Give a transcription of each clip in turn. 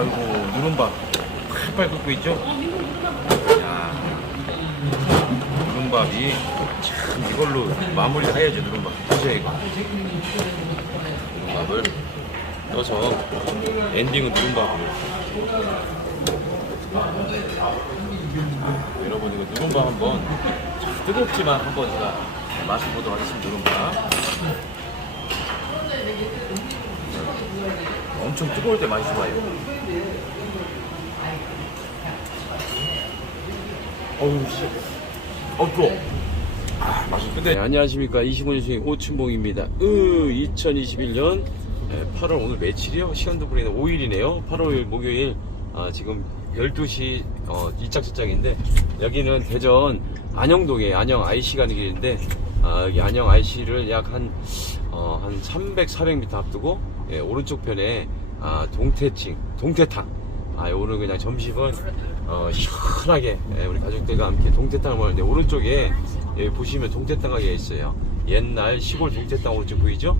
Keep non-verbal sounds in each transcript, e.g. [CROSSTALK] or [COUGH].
아이고 누른밥. 팔팔 끓고 있죠? 야 누른밥이 참 이걸로 마무리를 해야죠 누른밥. 보세요 이거? 누른밥을 떠서 엔딩은 누른밥으로 여러분 이거 누른밥 한번 참 뜨겁지만 한번 제가 맛을 보도록 하겠습니다 누른밥. 엄청 뜨거울 때 많이 좋아요. 어우 씨. 어 뜨거. 아 맛있는데. 네, 안녕하십니까 25년 중에 오춘봉입니다. 으 2021년 8월 오늘 며칠이요? 시간도 보니까 5일이네요. 8월 목요일 아, 지금 12시 어, 2차 직장인데 여기는 대전 안영동에 안영 IC 가는 길인데 아, 여기 안영 IC를 약한 어, 한 300, 400m 앞두고 예, 오른쪽 편에 아, 동태칭, 동태탕. 아, 오늘 그냥 점심은 어, 시원하게 예, 우리 가족들과 함께 동태탕을 먹는데 오른쪽에 예, 보시면 동태탕 가게가 있어요. 옛날 시골 동태탕 오른쪽 보이죠?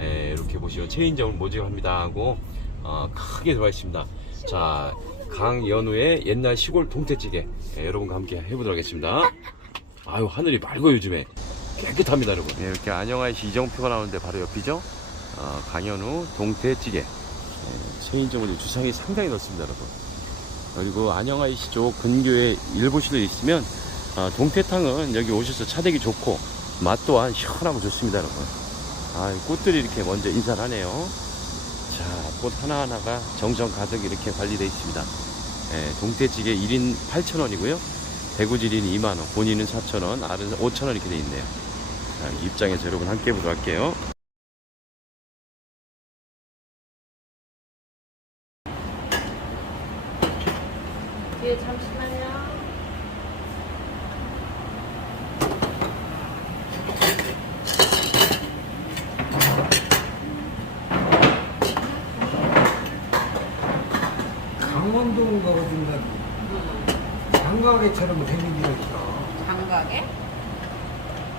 예, 이렇게 보시면 체인점을 모집합니다 하고 어, 크게 들어가 있습니다. 자, 강연우의 옛날 시골 동태찌개 예, 여러분과 함께 해보도록 하겠습니다. 아유 하늘이 맑어 요즘에 깨끗합니다 여러분. 네, 이렇게 안녕하시 이정표가 나오는데 바로 옆이죠. 어, 강연우 동태찌개. 예, 체인점은 주상이 상당히 넓습니다 여러분. 그리고 안녕하시 쪽 근교에 일보시들 있으면 어, 동태탕은 여기 오셔서 차대기 좋고 맛 또한 시원하고 좋습니다 여러분. 아, 이 꽃들이 이렇게 먼저 인사를 하네요. 자, 꽃 하나하나가 정성 가득 이렇게 관리되어 있습니다. 예, 동태찌개 1인 8,000원이고요. 대구 지린 2만원, 본인은 4,000원, 알은 5,000원 이렇게 되어 있네요. 자, 입장에서 여러분 함께 보도록 할게요. 예, 잠시만요. 강원도인가 어딘가 장가게처럼 생긴 데가 있어. 장가게?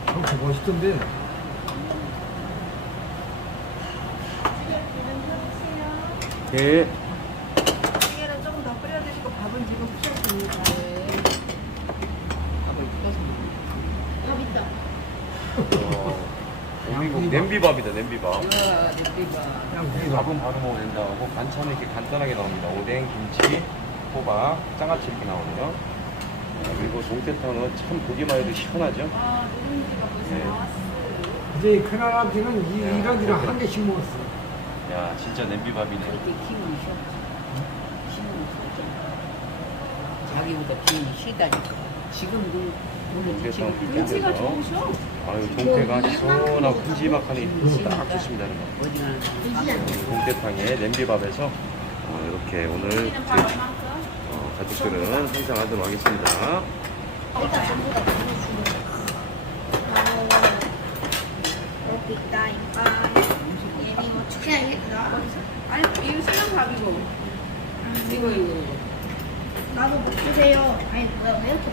그렇게 멋있던데. 예. 찌개는 조금 더 끓여 드시고 밥은 지금 푸셨습니다. 밥을 끓여서 밥 있다. 대한민국 냄비밥이다 냄비밥. 우와, 냄비밥. 그냥 우리가 밥은 바로 먹어야 된다고 반찬은 이렇게 간단하게 나옵니다. 오뎅, 김치, 호박, 장아찌 이렇게 나오네요. 자, 그리고 동태탕은 참 보기만 해도 시원하죠. 아, 누룽지가 벌써 네. 나왔어. 이제 큰아버지는 이, 이런 이런 한 개씩 먹었어. 야 진짜 냄비밥이네. 그때 기분이 쉬었어. 기분이 쉬었잖아. 자기보다 기분이 쉬다니까. 지금 눈, 눈을 동태탕 지금 불편해서. 좋으셔? 아유 동태가 시원하고 큼지막하니 딱 좋습니다 가는 동태탕에 냄비밥에서 어, 이렇게 오늘 저희 어, 가족들은 상상하도록 하겠습니다. 뭐 그냥 이게 나 아니, 이거 수영밥이고. 이거, 이거. 나도 못 주세요 아니 뭐야 왜 이렇게.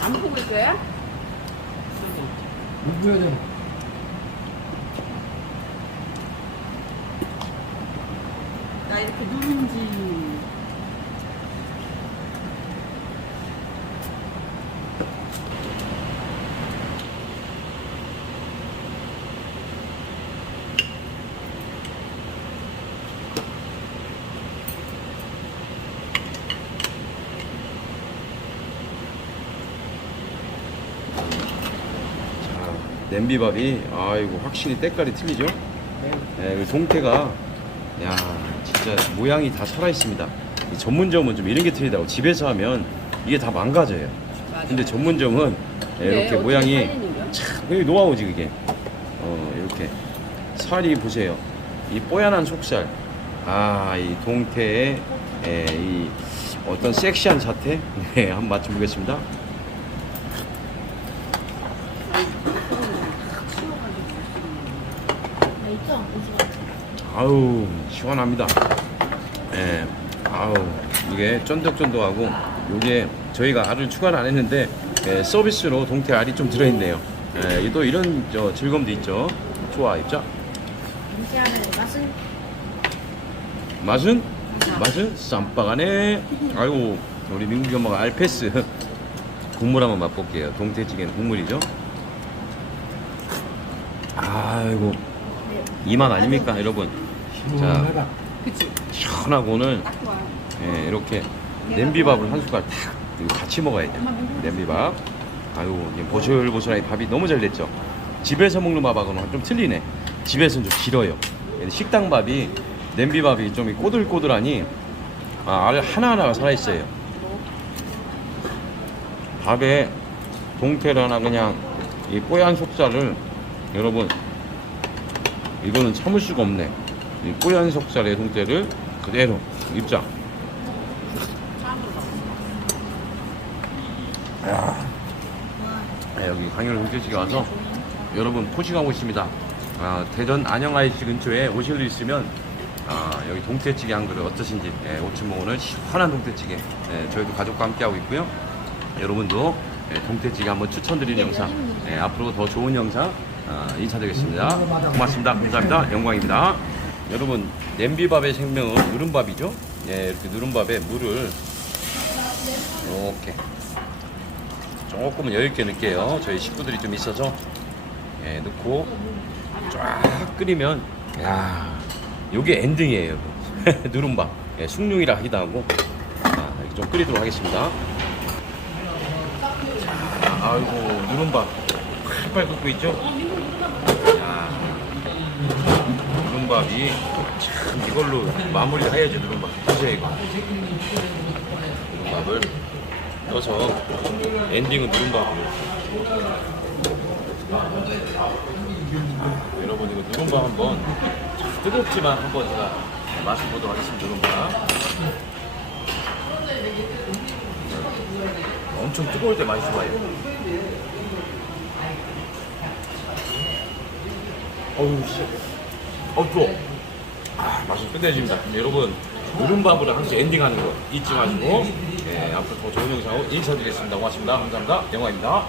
안 보고 있어요? 누구야 돼? 나 이렇게 누룽지. 자, 냄비밥이 아이고 확실히 때깔이 틀리죠? 네, 그 동태가 야 진짜 모양이 다 살아 있습니다. 이 전문점은 좀 이런 게 틀리다고 집에서 하면 이게 다 망가져요. 근데 전문점은 네, 이렇게 모양이 참 그게 노하우지 그게. 어 이렇게 살이 보세요. 이 뽀얀한 속살. 아 이 동태의 예, 이 어떤 섹시한 자태. [LAUGHS] 네, 한번 맛좀 보겠습니다. 나 있죠? 오징어 아우 시원합니다. 예, 아우 이게 쫀득쫀득하고 이게 저희가 알을 추가를 안 했는데 예, 서비스로 동태 알이 좀 들어있네요. 예, 또 이런 저 즐거움도 있죠. 좋아 입자. 김치라면 맛은 맛은 맛은 쌈박하네. 아이고 우리 민국이 엄마가 알패스 국물 한번 맛볼게요. 동태찌개는 국물이죠. 아이고 이 맛 아닙니까 여러분? 자. 그치? 시원하고 오늘 딱 좋아. 예, 이렇게 냄비밥을 한 숟갈 탁 이거 같이 먹어야 돼. 냄비밥. 아유 이제 보슬보슬하게 밥이 너무 잘 됐죠. 집에서 먹는 밥하고는 좀 틀리네. 집에서는 좀 길어요. 식당 밥이 냄비밥이 좀 꼬들꼬들하니 아, 알 하나하나가 살아있어요. 밥에 동태를 하나 그냥 이 뽀얀 속살을 여러분 이거는 참을 수가 없네. 이 뽀얀 속살의 동태를 그대로 입장. 야, 네, 여기 강렬 동태찌개 와서 여러분 포식하고 있습니다. 아, 대전 안녕 IC 근처에 오실 일 있으면 아, 여기 동태찌개 한 그릇 어떠신지 예, 오춘봉 은 시원한 동태찌개 예, 저희도 가족과 함께 하고 있고요. 여러분도 예, 동태찌개 한번 추천드리는 영상 예, 앞으로 더 좋은 영상 아, 인사드리겠습니다. 고맙습니다. 감사합니다. 영광입니다. 여러분 냄비밥의 생명은 누른밥이죠. 예, 이렇게 누른밥에 물을 이렇게 조금은 여유있게 넣을게요. 저희 식구들이 좀 있어서 예, 넣고 쫙 끓이면 야 요게 엔딩이에요. [LAUGHS] 누른밥 예, 숭늉이라 하기도 하고 아, 이렇게 좀 끓이도록 하겠습니다. 자, 아이고 누른밥 팔팔 끓고 있죠? 야, 누른밥 이 참 이걸로 마무리 해야지 누른밥. 보세요 이거. 누른밥을 넣어서 엔딩은 누른밥으로. 아, 여러분 이거 누른밥 한번 뜨겁지만 한번 제가 맛을 보도록 하겠습니다. 누른밥. 엄청 뜨거울 때 많이 좋아요. 어우 씨. 어 뜨거. 아 맛이 끝내줍니다. 여러분 누른밥으로 항상 엔딩하는 거 잊지 마시고 예, 앞으로 더 좋은 영상으로 인사드리겠습니다. 고맙습니다. 감사합니다. 영화입니다.